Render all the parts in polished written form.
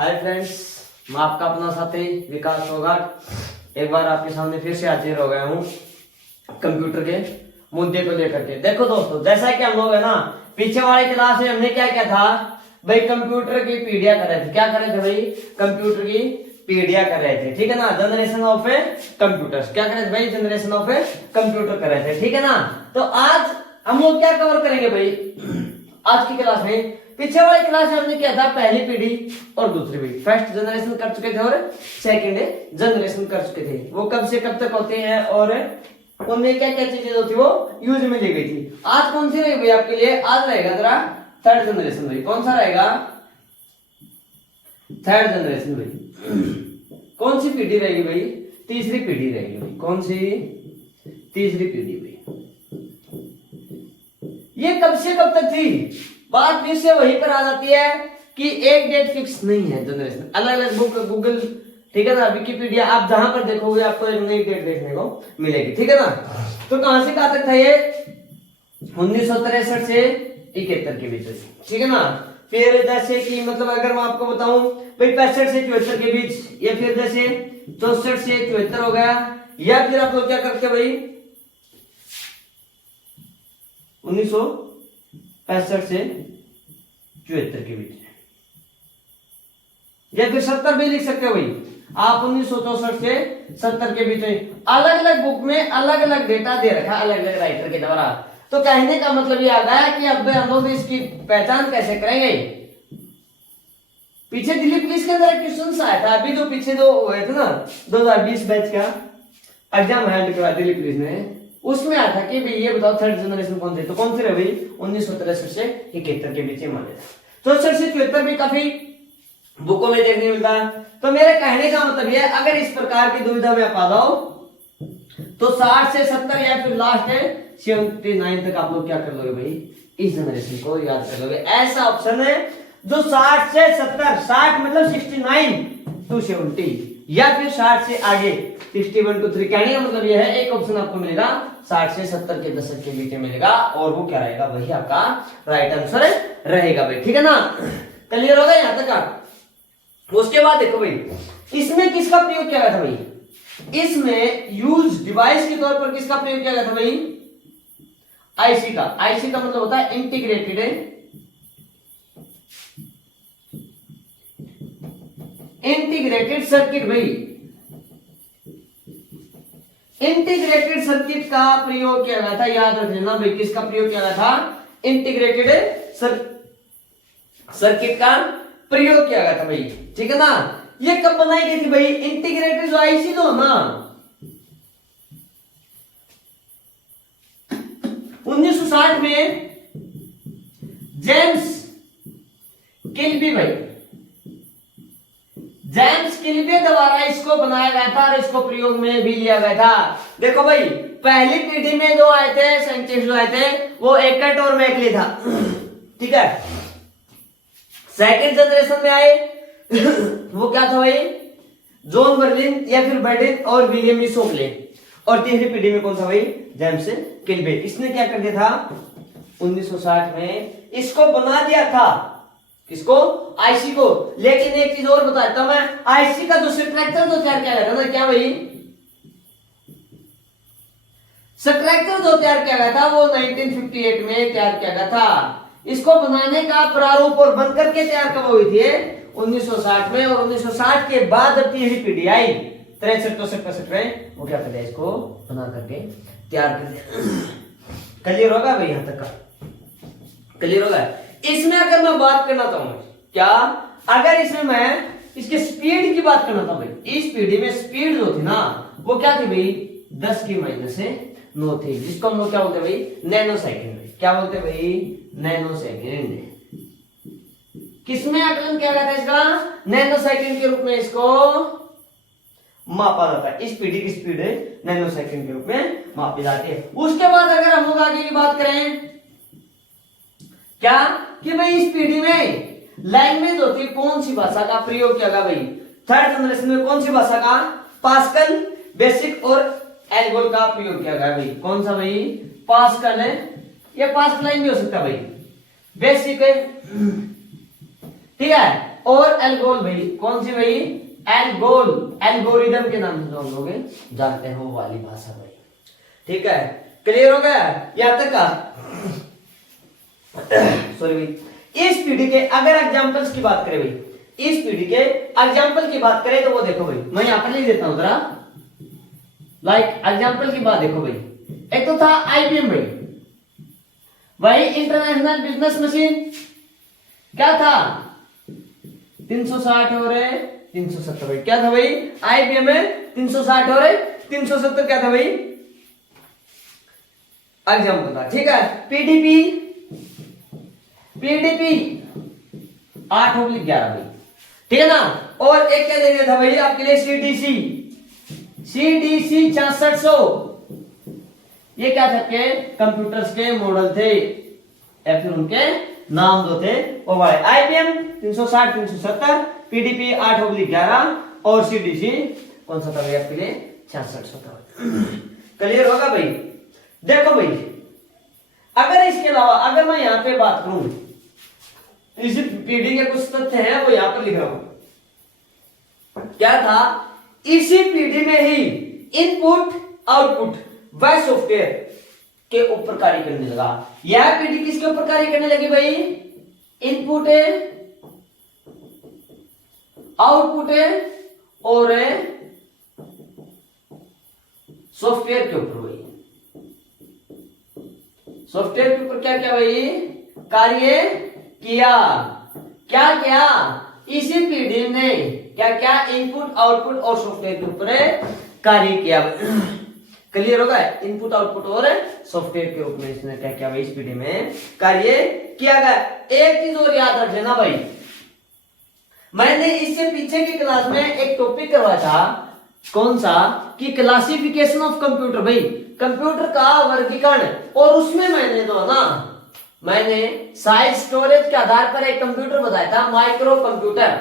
Hi friends, मैं आपका अपना साथी विकास फोगाट एक बार आपके सामने फिर से हाजिर हो गया हूँ कंप्यूटर के मुद्दे को लेकर के। देखो दोस्तों, जैसा कि हम लोग है ना पीछे वाली क्लास में हमने क्या किया था भाई, कंप्यूटर की पीढ़ियां कर रहे थे। क्या कर रहे थे भाई? कंप्यूटर की पीढ़ियां कर रहे थे, ठीक है ना। जनरेशन ऑफ ए कंप्यूटर्स क्या कर रहे थे भाई? जनरेशन ऑफ ए कंप्यूटर कर रहे थे, ठीक है ना। तो आज हम लोग क्या कवर करेंगे भाई आज की क्लास में? पीछे वाली क्लास में हमने किया था पहली पीढ़ी और दूसरी पीढ़ी, फर्स्ट जनरेशन कर चुके थे और सेकंड जनरेशन कर चुके थे। वो कब से कब तक होते हैं और उनमें क्या क्या चीजें होती वो यूज में ली गई थी। आज कौन सी रहेगी भाई आपके लिए? आज रहेगा जरा थर्ड जनरेशन भाई। कौन सा रहेगा? थर्ड जनरेशन भाई। कौन सी पीढ़ी रहेगी भाई? तीसरी पीढ़ी रहेगी भाई। कौन सी? तीसरी पीढ़ी भाई। ये कब से कब तक थी? बात फिर से वहीं पर आ जाती है कि एक डेट फिक्स नहीं है। जनरेशन अलग अलग बुक, गूगल, ठीक है ना, विकिपीडिया, आप जहां पर देखोगे आपको एक नई डेट देखने को मिलेगी, ठीक है ना। तो कहां से कहां तक था ये? 1963 से 71 के बीच, ठीक है ना। फिर जैसे कि मतलब अगर मैं आपको बताऊं भाई 65 से 74 के बीच, या फिर जैसे 64 से 74 हो गया, या फिर आप लोग क्या करते भाई 1965 से 74 के बीच, या फिर 70 भी लिख सकते हो भाई आप। 1964 से 70 के बीच में अलग अलग बुक में अलग अलग डेटा दे रखा है, अलग अलग राइटर के द्वारा। तो कहने का मतलब ये आ गया कि अब हम लोग इसकी पहचान कैसे करेंगे। पीछे दिल्ली पुलिस के अंदर क्वेश्चन आया था, अभी जो पीछे जो हुए थे ना 2020 बैच का एग्जाम हेल्ड करवा दिल्ली पुलिस ने, उसमें आया था कि भाई ये बताओ थर्ड जनरेशन कौन थे? तो कौन से रहे भाई? 1963 से 71 के बीच मान लेते। 64 से 74 भी काफी बुकों में देखने मिलता है। तो मेरे कहने का मतलब यह, अगर इस प्रकार की दुविधा में आप आ जाओ तो 60 से 70 या फिर लास्ट है 79 तक आप लोग क्या कर लोगे भाई? इस जनरेशन को याद कर लोगे। ऐसा ऑप्शन है जो 60 से 70, 60 मतलब 69 to 70, या फिर 60 से आगे 61 to 3। कहने का मतलब यह है एक ऑप्शन आपको मिलेगा 60 से 70 के दशक के बीच में मिलेगा, और वो क्या रहेगा? वही आपका राइट आंसर रहेगा भाई, ठीक है ना। क्लियर होगा यहां तक आप? उसके बाद देखो भाई इसमें किसका प्रयोग किया गया था भाई? इसमें यूज डिवाइस के तौर पर किसका प्रयोग किया गया था भाई? आईसी का। आईसी का मतलब होता है इंटीग्रेटेड सर्किट भाई। इंटीग्रेटेड सर्किट का प्रयोग किया गया था, याद रख लेना भाई। किसका प्रयोग किया गया था? इंटीग्रेटेड सर्किट का प्रयोग किया गया था भाई, ठीक है ना। ये कब बनाई गई थी भाई? इंटीग्रेटेड जो आईसी जो ना 1960 में जेम्स किल्बी भाई, जेम्स किल्बी द्वारा इसको बनाया गया था और इसको प्रयोग में भी लिया गया था। देखो भाई पहली पीढ़ी में जो आए थे साइंटिस्ट जो आए थे वो एकट और मैकले था, ठीक है। सेकंड जनरेशन में आए वो क्या था भाई? जॉन बर्लिन या फिर बर्लिन और विलियम शोकले। और तीसरी पीढ़ी में कौन सा भाई? जेम्स किल्बे। इसने क्या कर दिया था 1960 में? इसको बना दिया था, किसको? आईसी को। लेकिन एक चीज और बताता हूं मैं, आईसी का जो स्ट्रक्चर जो तैयार किया गया था ना, क्या भाई? स्ट्रक्चर जो तैयार किया गया था वो 1958 में तैयार किया गया था। इसको बनाने का प्रारूप और बन करके तैयार कब हुई थी? 1960 में। और 1960 के बाद जब तीसरी पीढ़ी आई 63, 64, 65 में, वो क्या कर दिया? इसको बना करके तैयार कर दिया। क्लियर होगा भाई यहां तक का? क्लियर होगा? इसमें अगर मैं बात करना चाहूंगा क्या, अगर इसमें मैं इसके स्पीड की बात करना चाहूं भाई, इस पीढ़ी में स्पीड जो थी ना वो क्या थी भाई? 10 की -9 थी, जिसको हम लोग क्या बोलते भाई? Nano second. क्या बोलते भाई? Nano second. किसमें आकलन किया गया था इसका? नैनो सेकेंड के रूप में इसको मापा जाता है। इस पीढ़ी की स्पीड नैनो सेकेंड के रूप में मापी जाती है। उसके बाद अगर हम लोग आगे की बात करें क्या कि भाई इस पीढ़ी में लैंग्वेज होती है, कौन सी भाषा का प्रयोग किया गया भाई? थर्ड जनरेशन में कौन सी भाषा का? पास्कल, बेसिक और एल्गोल का प्रयोग किया गया भाई। कौन सा भाई? पास्कल है, या पास्कल भी हो सकता है भाई, बेसिक है, ठीक है। और एल्गोल भाई, कौन सी भाई? एल्गोल, एल्गोरिदम के नाम से हम लोग जानते हो वाली भाषा भाई। ठीक है, क्लियर हो गया यहां तक का? सॉरी भाई। इस पीढ़ी के अगर एग्जांपल्स की बात करें भाई, इस पीढ़ी के एग्जांपल की बात करें तो वो देखो भाई, मैं यहां पर लिख देता हूं जरा, लाइक एग्जांपल की बात देखो भाई। एक तो था आईबीएम भाई, वही इंटरनेशनल बिजनेस मशीन, क्या था? 360 हो रहे 370 भाई, क्या था भाई? आईबीएम में 360 हो रहे 370, क्या था भाई? एग्जांपल था। ठीक है, पीडीपी, पीडीपी 8/11 भाई, ठीक है ना। और एक क्या दे दिया था भाई आपके लिए? सीडीसी, सीडीसी 6600, ये क्या था के कंप्यूटर्स के मॉडल थे या फिर उनके नाम जो थे वो वाले। आईबीएम 360 370, पीडीपी 8/11 और सीडीसी कौन सा था भाई आपके लिए? 6600 था। क्लियर होगा भाई? देखो भाई, अगर इसके अलावा अगर मैं यहां पे बात करूं, इसी पीढ़ी के कुछ तथ्य हैं वो यहां पर लिख रहा हूं। क्या था? इसी पीढ़ी में ही इनपुट आउटपुट वह सॉफ्टवेयर के ऊपर कार्य करने लगा। यह पीढ़ी किसके ऊपर कार्य करने लगी भाई? इनपुट है, आउटपुट है और सॉफ्टवेयर के ऊपर भाई, सॉफ्टवेयर के ऊपर क्या क्या भाई कार्य किया? क्या क्या? इसी पीढ़ी ने क्या क्या? इनपुट आउटपुट और सॉफ्टवेयर के ऊपर कार्य किया। क्लियर होगा? इनपुट आउटपुट और सॉफ्टवेयर के रूप में इसने क्या क्या भाई इस पीढ़ी में कार्य किया गया। एक चीज और याद रख लेना भाई, मैंने इससे पीछे की क्लास में एक टॉपिक करवाया था, कौन सा? कि क्लासिफिकेशन ऑफ कंप्यूटर भाई, कंप्यूटर का वर्गीकरण। और उसमें मैंने जो ना, मैंने साइज स्टोरेज के आधार पर एक कंप्यूटर बताया था, माइक्रो कंप्यूटर,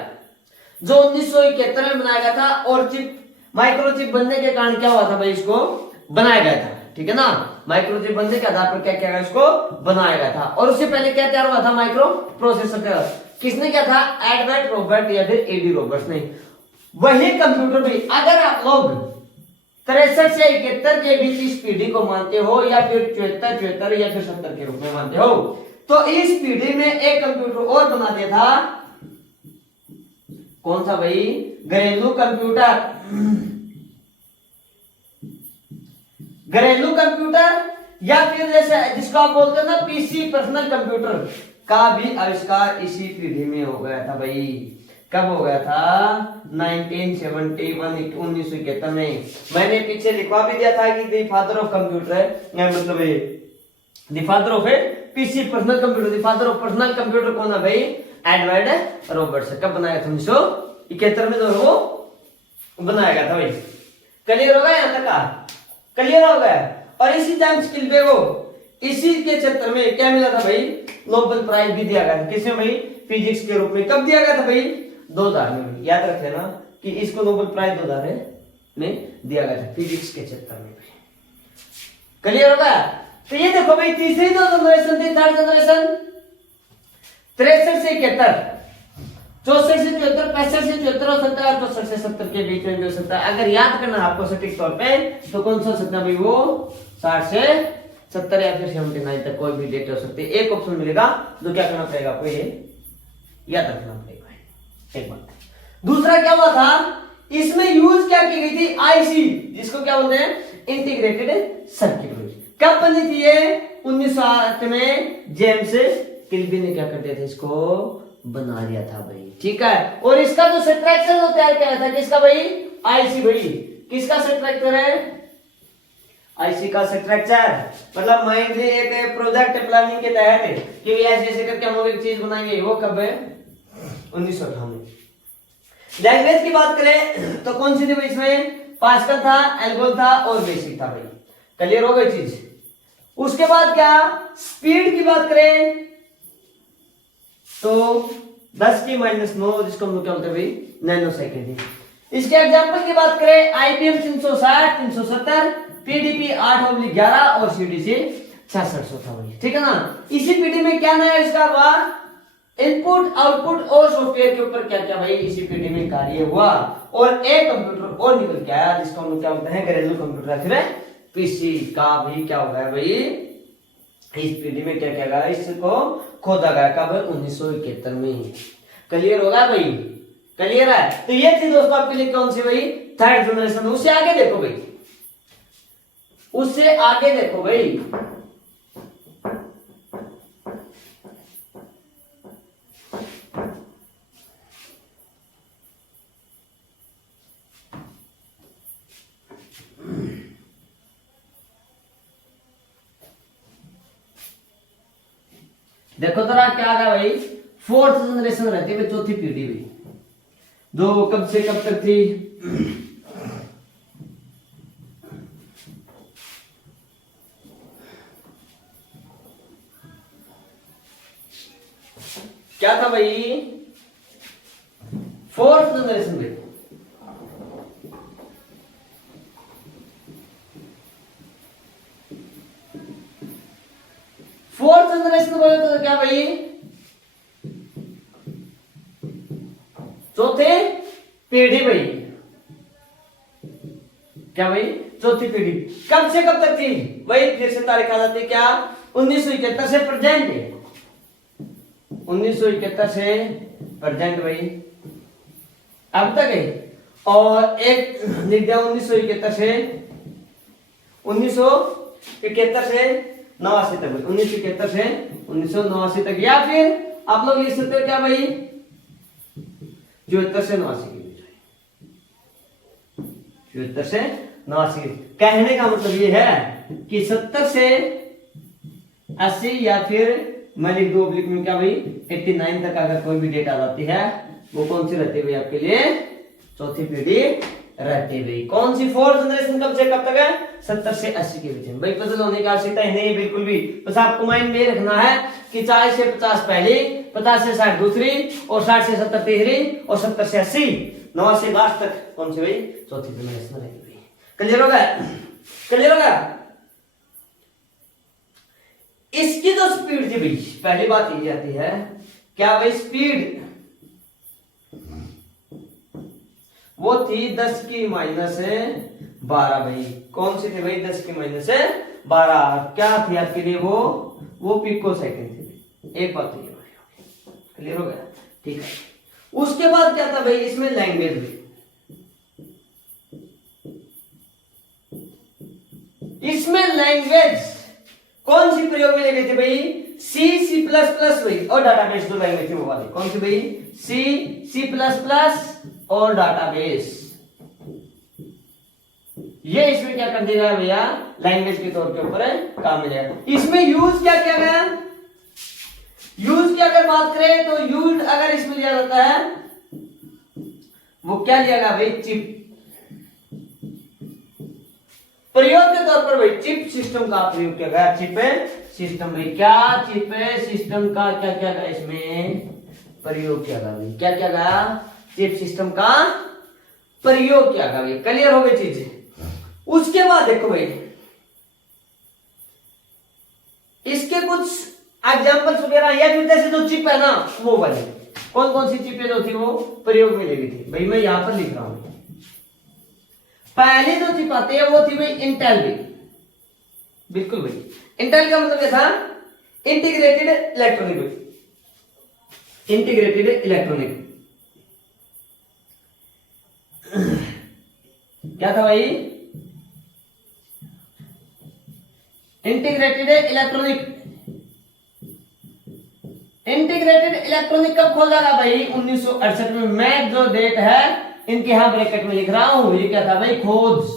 जो 1971 में बनाया गया था। और चिप, माइक्रो चिप बनने के कारण क्या हुआ था भाई? इसको बनाया गया था। ठीक है ना, माइक्रो चिप बनने के आधार पर क्या क्या गया? इसको बनाया गया था। और उससे पहले क्या तैयार हुआ था? माइक्रो प्रोसेसर का। किसने क्या था? एडवर्ड रॉबर्ट या फिर एडी रॉबर्ट्स ने। वही कंप्यूटर भी, अगर आप लोग 63 से 71 के बीच इस पीढ़ी को मानते हो या फिर 74 या फिर 70 के रूप में मानते हो, तो इस पीढ़ी में एक कंप्यूटर और बना दिया था। कौन सा भाई? घरेलू कंप्यूटर, घरेलू कंप्यूटर या फिर जैसे जिसको आप बोलते हैं ना पीसी, पर्सनल कंप्यूटर का भी आविष्कार इसी पीढ़ी में हो गया था भाई। कब हो गया था? 1971 1971 में। मैंने पीछे लिखवा भी दिया था कि द फादर ऑफ कंप्यूटर है, मतलब the father of PC, personal computer, the father of personal computer कौन है भाई? Edward Roberts. कब बनाया था? 1971 में जो वो बनाया गया था भाई। क्लियर होगा यहां तक का? क्लियर हो गया? और इसी जेम्स किल्बे को इसी के क्षेत्र में क्या मिला था भाई? नोबेल प्राइज भी दिया गया था। किसमें भाई? फिजिक्स के रूप में। कब दिया गया था भाई? 2000 में। याद रख लेना कि इसको नोबेल प्राइज 2000 में दिया गया था फिजिक्स के क्षेत्र में। क्लियर होगा? तो ये देखो भाई, तीसरी दो जनरेशन थी, थर्ड जनरेशन 63 से 71, 64 से 74, 65 से 74 हो सकता है, 64 से 70 के बीच में भी हो सकता है। अगर याद करना आपको सटीक तौर पे तो कौन सा हो सकता है भाई? वो 60 से 70 या फिर 79 तक कोई भी डेट हो सकती है। एक ऑप्शन मिलेगा जो क्या करना पड़ेगा आपको, ये याद रखना पड़ेगा एक बात। दूसरा क्या हुआ था? इसमें यूज क्या की गई थी? आईसी, जिसको क्या बोलते हैं? Integrated circuit. कब बनी थी ये? 1908 में जेम्स किल्बी ने क्या कर दिया था? इसको बना दिया था भाई। ठीक है, और इसका जो सब्ट्रैक्टर जो तैयार किया था किसका भाई? आईसी भाई। किसका सब्ट्रैक्टर है? आईसी का सब्ट्रैक्टर। मतलब माइंड एक प्रोजेक्ट प्लानिंग के तहत कि ऐसे ऐसे करके हम लोग एक चीज बनाएंगे। वो कब है? 1958। लैंग्वेज की बात करें तो कौन सी थी भाई इसमें? पास्कल था, एल्गोल था और बेसिक था भाई। क्लियर हो गई चीज? उसके बाद क्या? स्पीड की बात करें तो 10 की -9, जिसको हम लोग क्या बोलते हैं भाई? Nano second. इसके एग्जांपल की बात करें, आईबीएम 360 370, पीडीपी 8/11 और सीडीसी 6600 था भाई। ठीक है ना। इसी पीढ़ी में क्या नया आविष्कार हुआ? इनपुट आउटपुट और सॉफ्टवेयर के ऊपर क्या क्या भाई इसी पीडी में कार्य हुआ और एक कंप्यूटर और निकल के आया जिसको हम क्या बोलते हैं घरेलू कंप्यूटर फिर पीसी का भी क्या हो गया भाई इस पीढ़ी में क्या क्या गया इसको खोदा गया कब 1971 में। क्लियर होगा भाई? क्लियर है? तो ये थी दोस्तों आपके लिए कौन सी भाई थर्ड जनरेशन। उससे आगे देखो भाई, उससे आगे देखो भाई, देखो जरा क्या आ गया भाई, फोर्थ जनरेशन रहती है चौथी पीढ़ी भी, जो कब से कब तक थी, क्या था भाई फोर्थ जनरेशन में। फोर्थ जनरेशन बोले तो क्या भाई चौथे पीढ़ी भाई, क्या भाई चौथी पीढ़ी कब से कब तक थी भाई, फिर से तारीख आ जाती क्या 1971 से प्रेजेंट, 1971 से प्रेजेंट भाई अब तक है। और एक लिख दिया 1971 से 1971 से 89 तक, 1971 से 1989 तक, या फिर आप लोग लिख सकते हो क्या भाई 74 से 89 के बीच, 74 से 89। कहने का मतलब ये है कि 70 से 80 या फिर मैं लिख दो ऑब्लिक में क्या भाई 89 तक अगर कोई भी डेट आ जाती है वो कौन सी रहती है आपके लिए चौथी पीढ़ी रहती है। कौन सी फोर्थ जनरेशन कब से कब तक है 70 से 80 के बीच में भाई। पजल होने की आवश्यकता ही नहीं बिल्कुल भी, बस आपको माइंड में रखना है कि 40 से 50 पहली, 50 से 60 दूसरी और 60 से 70 तीसरी और 70 से 80 9 से लास्ट तक कौन सी भाई चौथी जनरेशन रहेगी। क्लियर होगा? क्लियर होगा? इसकी जो स्पीड थी भाई पहली बात ये आती है क्या भाई स्पीड वो थी 10 की -12 भाई। कौन सी थी भाई 10 की -12 क्या थी आपके लिए वो पिको सेकंड थी। एक बात तो ये भाई क्लियर हो गया? ठीक है। उसके बाद क्या था भाई इसमें लैंग्वेज भी, इसमें लैंग्वेज कौन सी प्रयोग में ले गई थी भाई C++ भाई और डाटाबेस दो लैंग्वेज थी वो वाली। कौन सी भाई C++ और डाटाबेस। ये इसमें क्या कर दिया भैया लैंग्वेज के तौर के ऊपर काम मिलेगा। इसमें यूज क्या किया गया, यूज की अगर बात करें तो यूज अगर इसमें लिया जाता है वो क्या लिया गया भाई चिप। प्रयोग के तौर पर भाई चिप सिस्टम का प्रयोग किया गया। चिप सिस्टम भाई क्या चिप सिस्टम का क्या क्या गया इसमें प्रयोग किया गया भाई, क्या क्या गया चिप सिस्टम का प्रयोग किया गया भाई। क्लियर हो गई चीज। उसके बाद देखो भाई इसके कुछ एग्जांपल्स वगैरह या फिर जैसे जो चिप है ना वो वाली कौन कौन सी चिपें जो थी वो प्रयोग में ले गई थी भाई। मैं यहां पर लिख रहा हूं पहली जो चिप आती है वो थी भाई इंटेल भी। बिल्कुल भाई इंटेल का मतलब क्या था इंटीग्रेटेड इलेक्ट्रॉनिक, इंटीग्रेटेड इलेक्ट्रॉनिक क्या था भाई इंटीग्रेटेड इलेक्ट्रॉनिक। इंटीग्रेटेड इलेक्ट्रॉनिक कब खोला गया भाई 1968 में। मैं जो डेट है इनके यहां ब्रैकेट में लिख रहा हूं, ये क्या था भाई खोज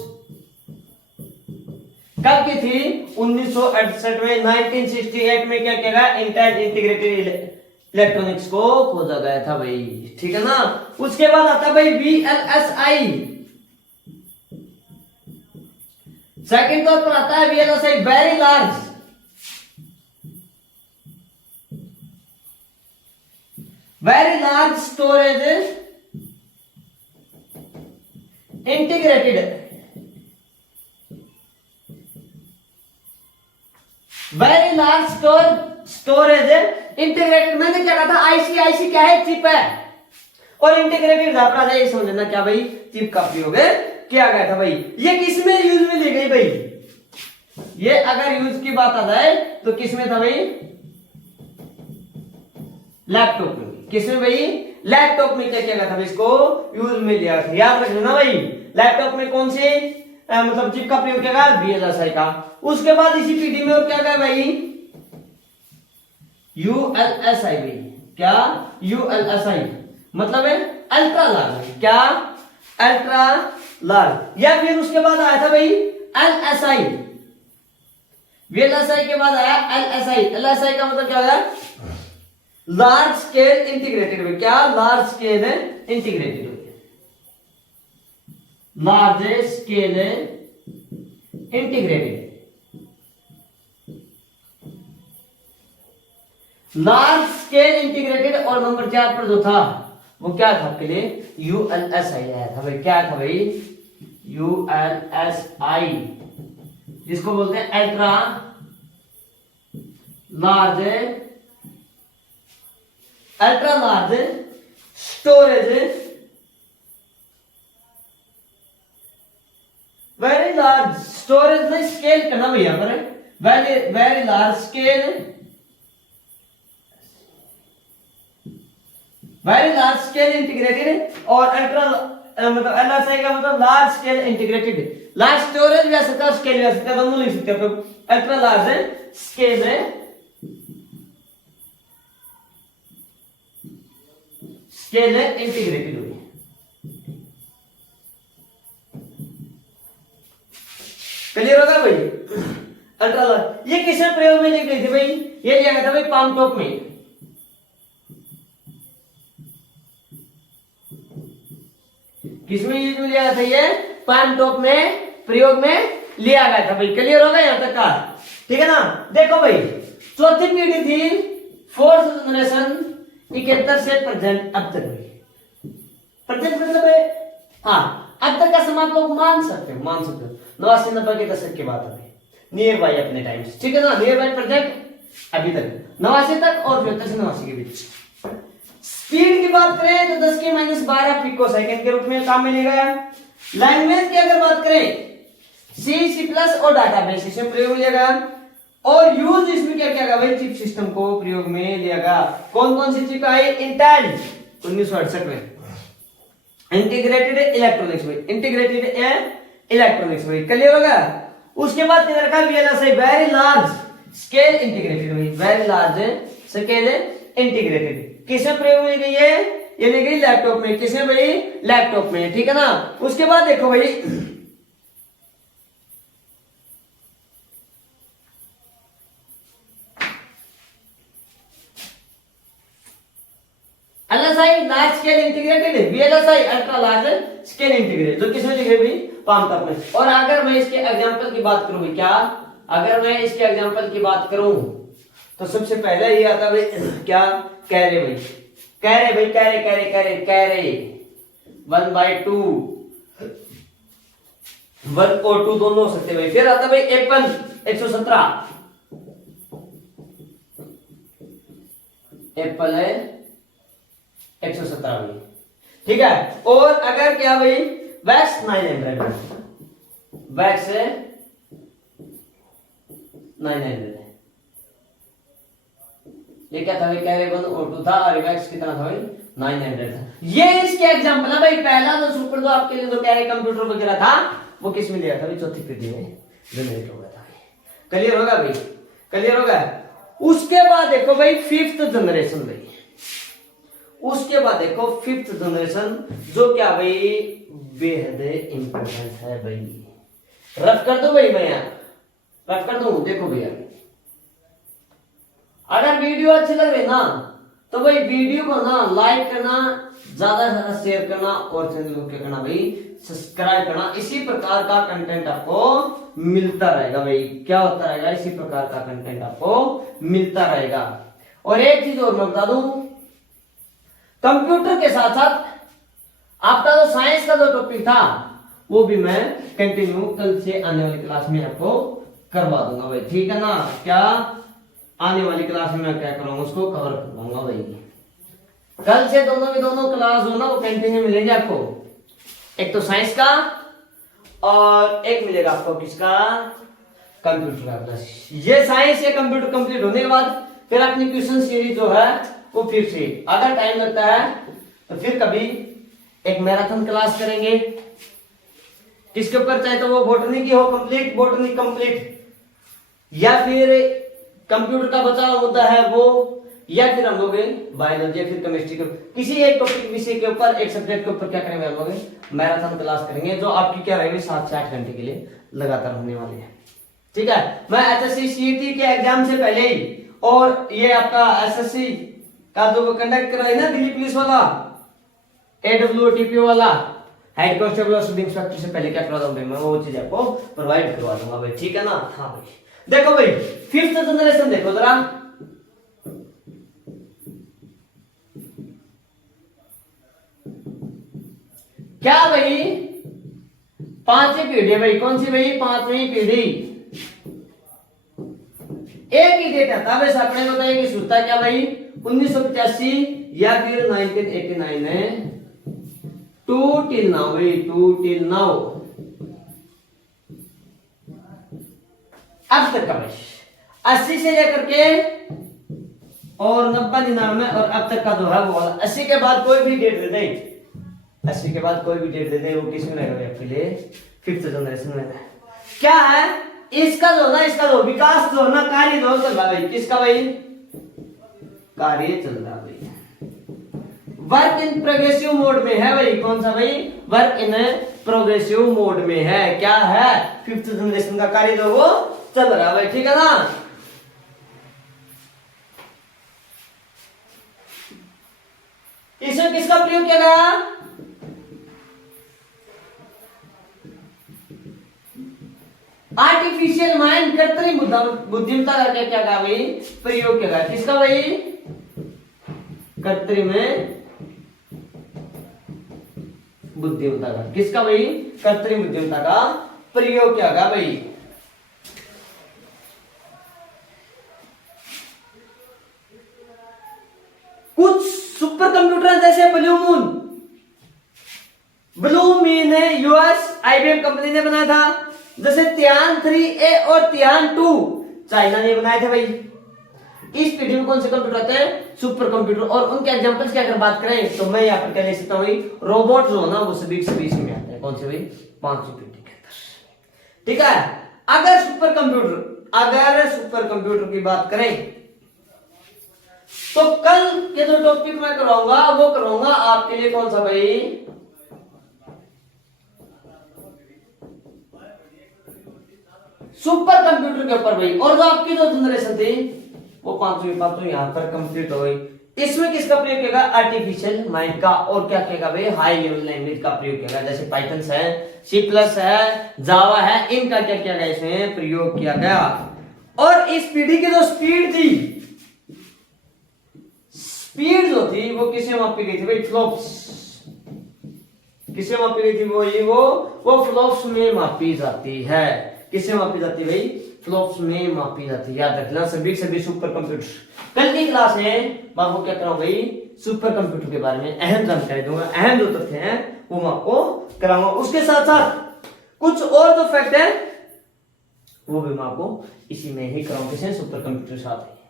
कब की थी 1968 में। 1968 में क्या किया गया इंटेल इंटीग्रेटेड इलेक्ट्रॉनिक्स को खोजा गया था भाई, ठीक है ना। उसके बाद आता है भाई VLSI, सेकंड तौर पर आता है VLSI very large storage integrated very large storage storage integrated, मैंने क्या कहा था, आईसी, आईसी क्या है, चिप है, और इंटीग्रेटेड जापरा ये समझना क्या भाई, चिप का प्रयोग किया गया था भाई। ये किसमें यूज में ली गई भाई, ये अगर यूज की बात आ जाए तो किसमें था भाई, लैपटॉप में। किसमें भाई, लैपटॉप में क्या किया गया था भाई, इसको यूज में लिया था, याद रखना ना भाई। लैपटॉप में कौन से मतलब चिप का प्रयोग किया गया, VLSI का। उसके बाद इसी पीडी में और क्या गया भाई, ULSI भाई, क्या ULSI मतलब है अल्ट्रा लार्ज, क्या अल्ट्रा लार्ज। या फिर उसके बाद आया था भाई LSI, VLSI के बाद आया LSI। LSI का मतलब क्या है, लार्ज स्केल इंटीग्रेटेड, क्या large scale integrated, large scale integrated. Large scale integrated, और नंबर 4 पर जो था वो क्या था आपके लिए, ULSI आया था भाई। क्या था भाई, ULSI, जिसको बोलते हैं ultra large, ultra large storage, very large storage में स्केल करना भैया पर, very very large scale, very large scale integrated, और अल्ट्रा मतलब LSI का मतलब large scale integrated. Large storage भी आ सकता है, स्केल भी आ सकता है, दोनों लिख सकते हैं। Ultra large scale scale integrated हुई। क्लियर होगा भाई, अल्ट्रा लार्ज। ये किस प्रयोग में लिख गई थी भाई, ये लिया गया था भाई पाम टॉप में। किसमें यूज में लिया गया था, ये पाम टॉप में प्रयोग में लिया गया था भाई। क्लियर होगा यहां तक का, ठीक है ना। देखो भाई, चौथी पीढ़ी थी, फोर्थ जनरेशन 71 से प्रेजेंट अब तक भाई। प्रेजेंट मतलब है हाँ, अब तक का समय आप लोग मान सकते हो, मान सकते हो 89-90 के दशक की बात है, नियर बाई अपने टाइम से, ठीक है ना, नियर बाई प्रेजेंट अभी तक 89 तक और 75 से 89 के बीच। स्पीड की बात करें तो 10 के -12 पिको सेकंड के रूप में काम में लिया गया। लैंग्वेज की अगर बात करें, C++ और डाटाबेस इसमें प्रयोग लिया गया। और यूज इसमें क्या किया गया भाई, चिप सिस्टम को प्रयोग में लिया गया। कौन कौन सी चिप आई, इंटेल 1968 में, इंटीग्रेटेड इलेक्ट्रॉनिक्स में, इंटीग्रेटेड इलेक्ट्रॉनिक्स में। क्लियर होगा। उसके बाद क्या रखा, VLSI, very large scale integrated में, वेरी लार्ज स्केल इंटीग्रेटेड। किसमें प्रयोग में गई है, ये ली गई लैपटॉप में। किसमें भाई, लैपटॉप में, ठीक है ना। उसके बाद देखो भाई, LSI large scale integrated, VLSI ultra large scale integrated, जो किसमें लिखे भाई, पाम टॉप में। और अगर मैं इसके एग्जांपल की बात करूं भाई, क्या अगर मैं इसके एग्जांपल की बात करूं तो सबसे पहले ये आता भाई क्या, कैरे भाई, कैरे भाई, कैरे कैरे कैरे कैरे 1/2, 1 और 2 दोनों हो सकते भाई। फिर आता भाई एप्पल 117, एप्पल है 117 भाई, ठीक है। और अगर क्या भाई, वैक्स 900, वैक्स 900, ये क्या था भाई, कैरे 1 और 2 था, और वैक्स कितना था भाई, 900 था। ये इसके एग्जांपल है भाई। पहला जो सुपर जो आपके लिए जो कैरे कंप्यूटर वगैरह था वो किस में लिया था भाई, चौथी पीढ़ी में जनरेट हो गया था। क्लियर होगा भाई, क्लियर होगा। उसके बाद देखो भाई 5th जनरेशन भाई, उसके बाद देखो 5th जनरेशन, जो क्या भाई बेहद इंपॉर्टेंट है भाई। रफ कर दो भाई, मैं यहाँ रफ कर दूं। देखो भैया, अगर वीडियो अच्छी लग रही ना तो भाई वीडियो को ना लाइक करना, ज्यादा से ज्यादा शेयर करना, और चैनल को क्या करना भाई, सब्सक्राइब करना। इसी प्रकार का कंटेंट आपको मिलता रहेगा भाई। क्या होता रहेगा, इसी प्रकार का कंटेंट आपको मिलता रहेगा। और एक चीज और मैं बता दूं, कंप्यूटर के साथ साथ आपका जो साइंस का जो टॉपिक था वो भी मैं कंटिन्यू कल से आने वाली क्लास में आपको करवा दूंगा भाई, ठीक है ना। क्या आने वाली क्लास में मैं क्या करूंगा, उसको कवर करूंगा भाई। कल से दोनों के दोनों क्लास हो ना वो कंटिन्यू मिलेंगे आपको, एक तो साइंस का और एक मिलेगा आपको किसका, कंप्यूटर का क्लास। ये साइंस या कंप्यूटर कंप्लीट होने के बाद फिर अपनी क्वेश्चन सीरीज जो है वो फिर से, अगर टाइम लगता है तो फिर कभी एक मैराथन क्लास करेंगे, किसके ऊपर, चाहे तो वो बॉटनी की हो कंप्लीट, बॉटनी कंप्लीट, या फिर कंप्यूटर का बचा हुआ मुद्दा है वो, या फिर हम लोग बायोलॉजी या फिर केमिस्ट्री के किसी एक टॉपिक विषय के ऊपर, एक सब्जेक्ट के ऊपर क्या करेंगे हम लोग, मैराथन क्लास करेंगे, जो आपकी क्या रहेगी 7 से 8 घंटे के लिए लगातार होने वाली है। ठीक है, मैं एसएससी सीईटी के एग्जाम से पहले ही और ये आपका एसएससी का जो कंडक्ट कराई ना दिल्ली पुलिस वाला, AWOTP वाला, हेड कांस्टेबल और सब इंस्पेक्टर से पहले क्या करवा दूंगा मैं, वो चीज आपको प्रोवाइड करवा दूंगा भाई। ठीक है ना। हाँ भाई, देखो भाई 5th जनरेशन देखो जरा, क्या भाई 5वीं पीढ़ी है भाई, कौन सी भाई, 5वीं पीढ़ी। एक ही डेट आता है, अपने को एक ही सूचता क्या भाई, 1985 या फिर 1989 है, 2 till now भाई, 2 till now अब तक का भाई, 80 से लेकर के और 90 99 और अब तक का जो है वो 80 के बाद कोई भी डेट दे दे, 80 के बाद कोई भी डेट दे दे, वो किस में रहेगा आपके लिए, 5th जनरेशन में। क्या है इसका जो ना, इसका जो विकास जो ना, कार्य जो चल रहा भाई, किसका भाई, कार्य चल रहा भाई, वर्क इन प्रोग्रेसिव मोड में है भाई। कौन सा भाई, वर्क इन प्रोग्रेसिव मोड में है। क्या है, 5th जनरेशन का कार्य जो वो चल रहा भाई। ठीक है ना। इसमें किसका प्रयोग किया गया, आर्टिफिशियल माइंड, कृत्रिम बुद्धिमत्ता का क्या क्या भाई प्रयोग किया गया, किसका भाई, कृत्रिम बुद्धिमत्ता का, किसका भाई, कृत्रिम बुद्धिमत्ता का प्रयोग किया गया भाई। कुछ सुपर कंप्यूटर जैसे blue moon, US IBM company ने बनाया था, जैसे तियान 3A और तियान 2 चाइना ने बनाए थे भाई। इस पीढ़ी में कौन से कंप्यूटर आते हैं, सुपर कंप्यूटर, और उनके एग्जांपल्स की अगर बात करें तो मैं यहाँ पर क्या ले सकता हूँ, रोबोट जो ना वो सभी से 20 में आते हैं, कौन से भाई, 5वीं पीढ़ी के अंदर। ठीक है, अगर सुपर कंप्यूटर की बात करें तो कल के जो टॉपिक मैं कराऊंगा वो कराऊंगा आपके लिए कौन सा भाई, सुपर कंप्यूटर के ऊपर भाई। और जो आपकी जो जनरेशन थी वो 5वीं यहां पर कंप्लीट हो गई। इसमें किसका प्रयोग किया गया, आर्टिफिशियल माइंड का, और क्या किया भाई, हाई लेवल लैंग्वेज का प्रयोग किया गया, जैसे पाइथन है, C+ है, जावा है, इनका क्या किया गया, इसमें प्रयोग किया गया। और इस पीढ़ी की जो स्पीड थी, स्पीड जो थी वो किसे मापी गई थी भाई, फ्लॉप्स, किसे मापी गई थी वो फ्लॉप्स में मापी जाती है। किससे मापी जाती है भाई, फ्लॉप्स में मापी जाती है। याद रखना सभी सुपर कंप्यूटर। कल की क्लास में मैं आपको क्या कराऊंगा भाई, सुपर कंप्यूटर के बारे में अहम जानकारी दूंगा, अहम जो तथ्य हैं वो मैं आपको कराऊंगा। उसके साथ साथ कुछ और जो फैक्ट है वो भी मैं आपको इसी में ही कराऊंगा, किसी सुपर कंप्यूटर के साथ।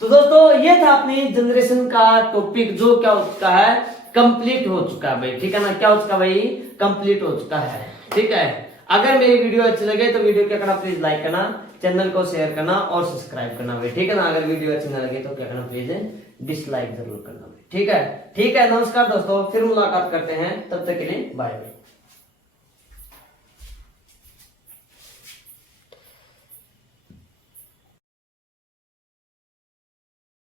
तो दोस्तों ये था अपनी जनरेशन का टॉपिक, जो क्या हो चुका है, कंप्लीट हो चुका है भाई। ठीक है ना, क्या हो चुका भाई, कंप्लीट हो चुका है। ठीक है, अगर मेरी वीडियो अच्छी लगे तो वीडियो क्या करना, प्लीज लाइक करना, चैनल को शेयर करना और सब्सक्राइब करना भाई। ठीक है ना, अगर वीडियो अच्छी ना लगे तो क्या करना, प्लीज डिसलाइक जरूर करना भाई। ठीक है, नमस्कार दोस्तों, फिर मुलाकात करते हैं, तब तक के लिए बाय बाय।